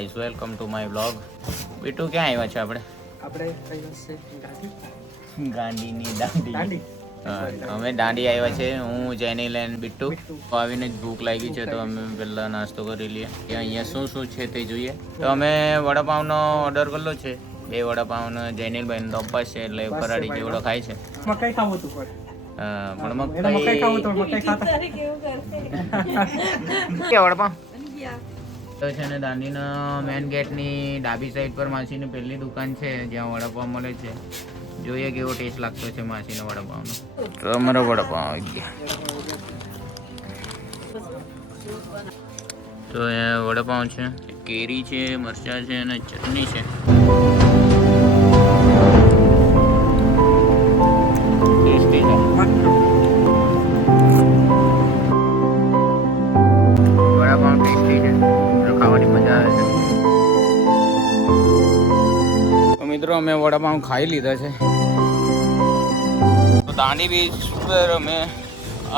Guys, welcome to my vlog. બીટુ ક્યાં આવ્યા છે આપણે? ગાંડીની દાંડી. અમે દાંડી આવ્યા છે. હું જેની લેન બીટુ. આવીને જ ભૂખ લાગી છે તો અમે પહેલા નાસ્તો કરી લઈએ. કે અહીંયા શું શું છે તે જોઈએ. તો અમે વડાપાવનો ઓર્ડર કરેલો છે. 2 વડાપાવનો જેનીલભાઈ નો તપાસ છે એટલે ફરાળી જેવડો ખાય છે. મકાઈ ખાવું હતું પણ મકાઈ ખાવું તો મકાઈ ખાતા કે વડાપાવ તો છે ને દાંડીના મેન ગેટની ડાબી સાઈડ પર માસીની પહેલી દુકાન છે જ્યાં વડાપાવ મળે છે. જોઈએ કેવો ટેસ્ટ લાગતો છે માસીનો વડાપાવનો. તો અમારો વડાપાવ આવી ગયા. તો અહીંયા વડાપાવ છે, કેરી છે, મરચાં છે અને ચટણી છે. ટેસ્ટી છે. વડાપાવ ટેસ્ટી છે, ખાવાની મજા આવે છે. તો મિત્રો અમે વડાપાવ ખાઈ લીધા છે. તો દાંડી બીચ પર અમે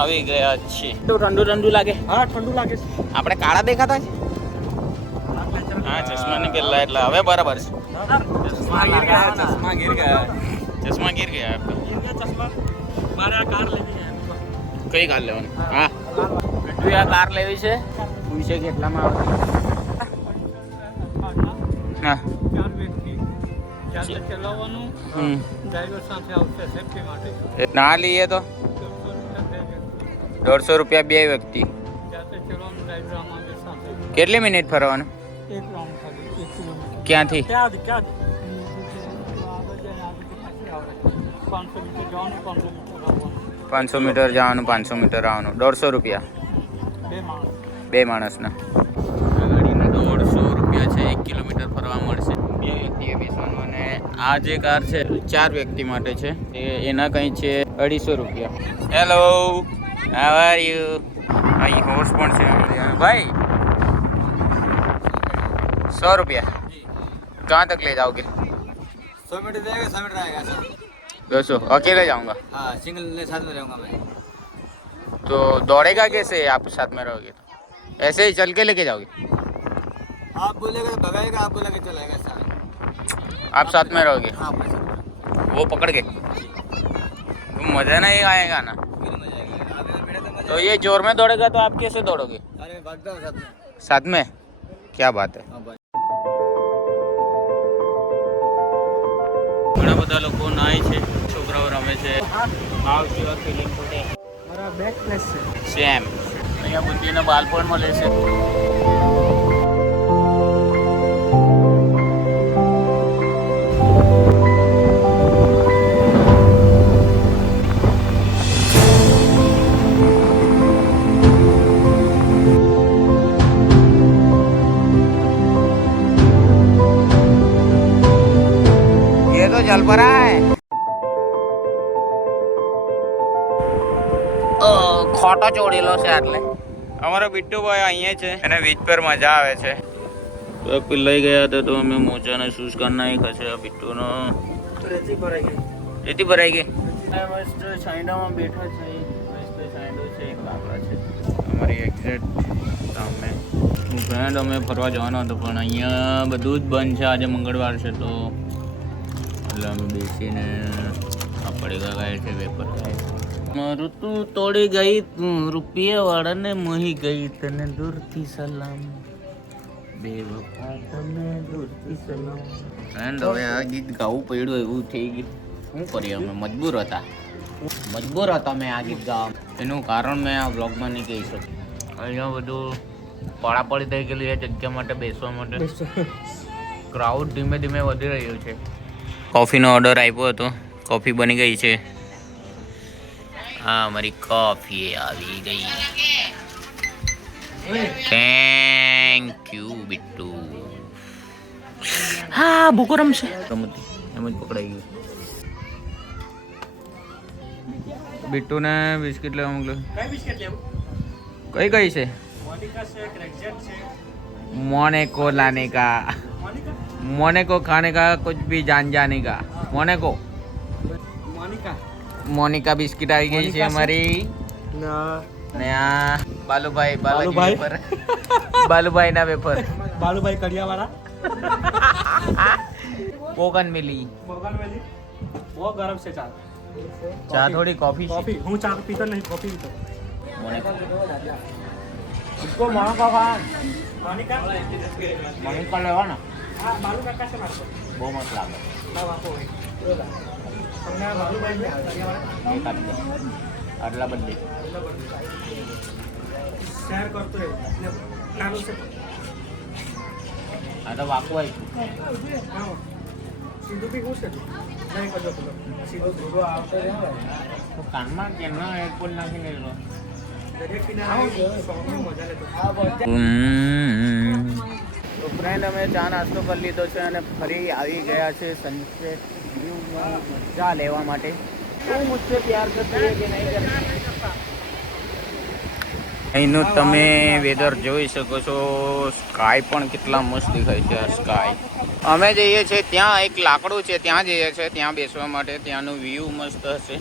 આવી ગયા છીએ. તો ઠંડુ ઠંડુ લાગે? હા, ઠંડુ લાગે છે. આપણે કાળા દેખાતા છે. હા, ચશ્મા ને પેલા એટલે હવે બરાબર છે. ચશ્મા ગીર ગયા. મારે આ કાર લેવી છે. કઈ કાર લેવાની? હા, બીટુ આ કાર લેવી છે. પૂછે કેટલામાં આવે? હા, ચલાવવાનું ડ્રાઈવર સાથે આવશે સેફટી માટે. ના લઈએ તો 150 રૂપિયા 2 વ્યક્તિ. જાતે ચલાવવાનું ડ્રાઈવર અમારી સાથે. કેટલી મિનિટ ફરવાનું? 1 રાઉન્ડ ખાલી 1 કિલોમીટર. ક્યાંથી? ક્યાં 500 મીટર જવાનું, 500 મીટર 500 મીટર જવાનું, 500 મીટર આવવાનું. આવવાનું. 150 રૂપિયા 2 માણસના. ગાડીના 150 રૂપિયા છે. 1 કિલોમીટર ફરવા મળશે. 2 વ્યક્તિએ બેસવાનું. અને આ જે કાર છે 4 વ્યક્તિ માટે છે. એના કંઈ છે 250 રૂપિયા. Hello, how are you? અહીં હોર્સ પણ છે ભાઈ. 100 रुपया. कहाँ तक ले जाओगे? 100 मीटर जाएगा, 100 मीटर आएगा सर. 200. अकेले जाऊंगा हाँ, सिंगल ले साथ में रहूँगा मैं. तो दौड़ेगा कैसे? आप साथ में रहोगे तो ऐसे ही चल के लेके जाओगे? आप बोलेगा तो भगाएगा, आप बोलेगा चलाएगा सर. आप साथ में रहोगे? हाँ, अपने साथ में. वो पकड़ के तो मजा नहीं आएगा ना. फिर मजा आएगा. आप इधर बैठे तो मजा. तो ये जोर में दौड़ेगा तो आप कैसे दौड़ोगे? अरे मैं भागता हूँ साथ में. साथ में? क्या बात है. हाँ भाई. ઘણા બધા લોકો નાય છે, છોકરાઓ રમે છે. ભાવ જેવા ફિલિંગ પડે. મારા બેક પ્લેસ છે. સેમ અહીંયા બુદ્ધિના બાલપણ મળે છે. ये तो जल पर है. ખોટો ચોડેલો છે એટલે. અમારો બિટ્ટુભાઈ અહીંયા છે અને બીચ પર મજા આવે છે. તો લઈ ગયા હતા તો અમે મોજાને શૂઝ કરી નાખ્યા છે. બિટ્ટુનો રેતી ભરાઈ ગઈ. રેતી ભરાઈ ગઈ. મસ્ત છાંયડામાં બેઠા છે. મસ્ત છાંયડો છે, એક લાકડા છે અમારી એક્ઝેક્ટ સામે. ફ્રેન્ડ અમે ફરવા જવાનો હતો પણ અહીંયા બધું જ બંધ છે. આજે મંગળવાર છે તો એટલે અમે બેસીને આપણે ગાય છે વેપર ખાય. મારું તું તોડી ગઈ, તું રૂપિયા વાળાને મહી ગઈ, તને દૂરથી સલામ. બેવફા તને દૂરથી સલામ. ફ્રેન્ડ હવે આ ગીત ગાવું પડ્યું એવું થઈ ગયું. શું કરીએ, અમે મજબૂર હતા મેં આ ગીત ગાવા. એનું કારણ મેં આ વ્લોગમાં નહીં કહી શકું. અહીંયા બધું પડાપડી થઈ ગયેલી એ જગ્યા માટે બેસવા માટે. ક્રાઉડ ધીમે ધીમે વધી રહ્યું છે. કોફીનો ઓર્ડર આપ્યો હતો, કોફી બની ગઈ છે. હા, અમારી કોફી આવી ગઈ. Thank you Bittu. હા, ભૂકો રમશે રમતી એમ જ પકડાઈ ગયું. બિટ્ટુને બિસ્કિટ લેવા મોકલ્યો. કઈ બિસ્કિટ લેવું? કઈ કઈ છે? મોનિકા છે, ક્રેકજેટ છે. मोनेको लाने का, મોનિકા मोनेको खाने का, कुछ भी जान जाने का. मोनेको મોનિકા मोनिका बिस्किट आई गई છે અમારી. ના ને આ બાલુભાઈ બાલુભાઈ. વેફર બાલુભાઈ ના વેફર બાલુભાઈ કડિયાવાળા બોગન મિલી બોગનવેલી બહુ ગરમ છે ચા ચા થોડી કોફી કોફી હું ચા પીતો નહીં કોફી પીતો इसको मोनिका खान મોનિકા मोनिका लेवाना હા બાલુ કાકા છે મારો બહુ મસ્ત લાગે ના વાપો હોય તમને બાલુભાઈ ને કડિયાવાળા એક આપી દો આટલા બધી શેર કરતો રહ્યો નાનું છે આ તો વાકું આવી હા. સીધું બી શું છે નહીં કરજો પેલો સીધું તો કાનમાં કેનો એરપોર્ટ નાખીને લો દરિયા કિનારે સોંગની મજા લેતો તો ફ્રેન્ડ અમે ચા નાસ્તો કરી લીધો છે અને ફરી આવી ગયા છે સનસેટ વ્યૂમાં મજા લેવા માટે તું મુझसे પ્યાર કરતી હે કે નહીં કરતી અહીંનું તમે વેધર જોઈ શકો છો સ્કાય પણ કેટલા મસ્ત દેખાય છે આ સ્કાય અમે જઈએ છીએ ત્યાં એક લાકડું છે ત્યાં જઈએ છીએ ત્યાં બેસવા માટે ત્યાંનું વ્યૂ મસ્ત હશે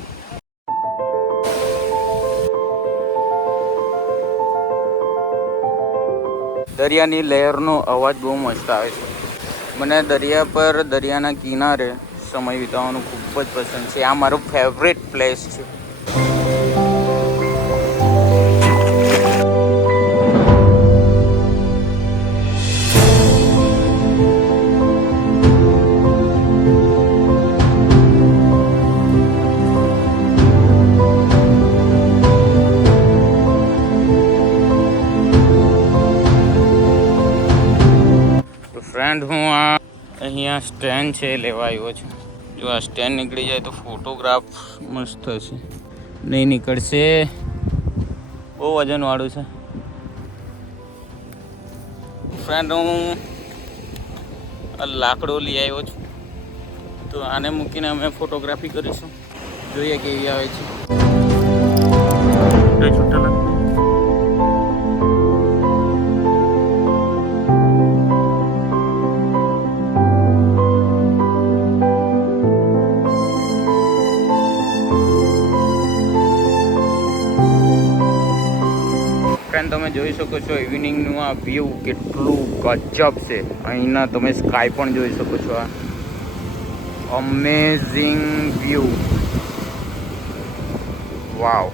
દરિયાની લહેરનો અવાજ બહુ મસ્ત આવે છે મને દરિયા પર દરિયાના કિનારે સમય વિતાવવાનું ખૂબ જ પસંદ છે આ મારું ફેવરેટ પ્લેસ છે ફ્રેન્ડ હું આ અહીંયા સ્ટેન્ડ છે લેવા આવ્યો છું જો આ સ્ટેન્ડ નીકળી જાય તો ફોટોગ્રાફ મસ્ત થશે નહીં નીકળશે બહુ વજનવાળું છે ફ્રેન્ડ હું આ લાકડું લઈ આવ્યો છું તો આને મૂકીને અમે ફોટોગ્રાફી કરીશું જોઈએ કેવી આવે છે ફ્રેન્ડ તમે જોઈ શકો છો ઇવનિંગનું આ વ્યૂ કેટલું ગજબ છે અહીંના તમે સ્કાય પણ જોઈ શકો છો આ amazing view wow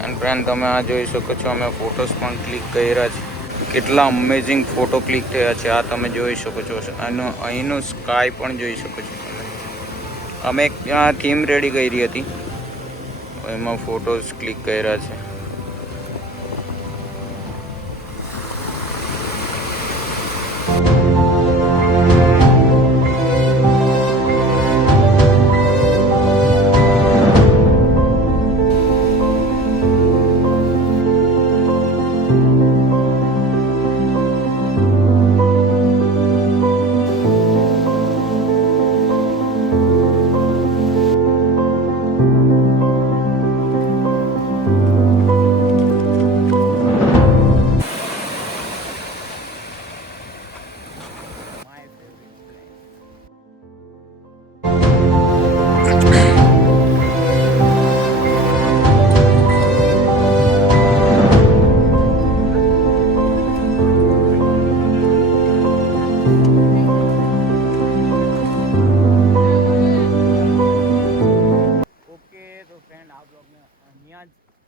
and friend તમે આ જોઈ શકો છો અમે ફોટોસ પણ ક્લિક કર્યા છે કેટલા અમેઝિંગ ફોટો ક્લિક થયા છે આ તમે જોઈ શકો છો અહીંનું સ્કાય પણ જોઈ શકો છો તમે અમે ત્યાં થીમ રેડી કરી હતી એમાં ફોટોસ ક્લિક કર્યા છે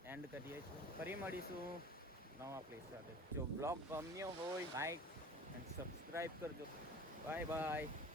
એન્ડ કરીએ છીએ ફરી મળીશું નવા પ્લેસ સાથે જો બ્લોગ ગમ્યો હોય લાઈક એન્ડ સબસ્ક્રાઈબ કરજો બાય બાય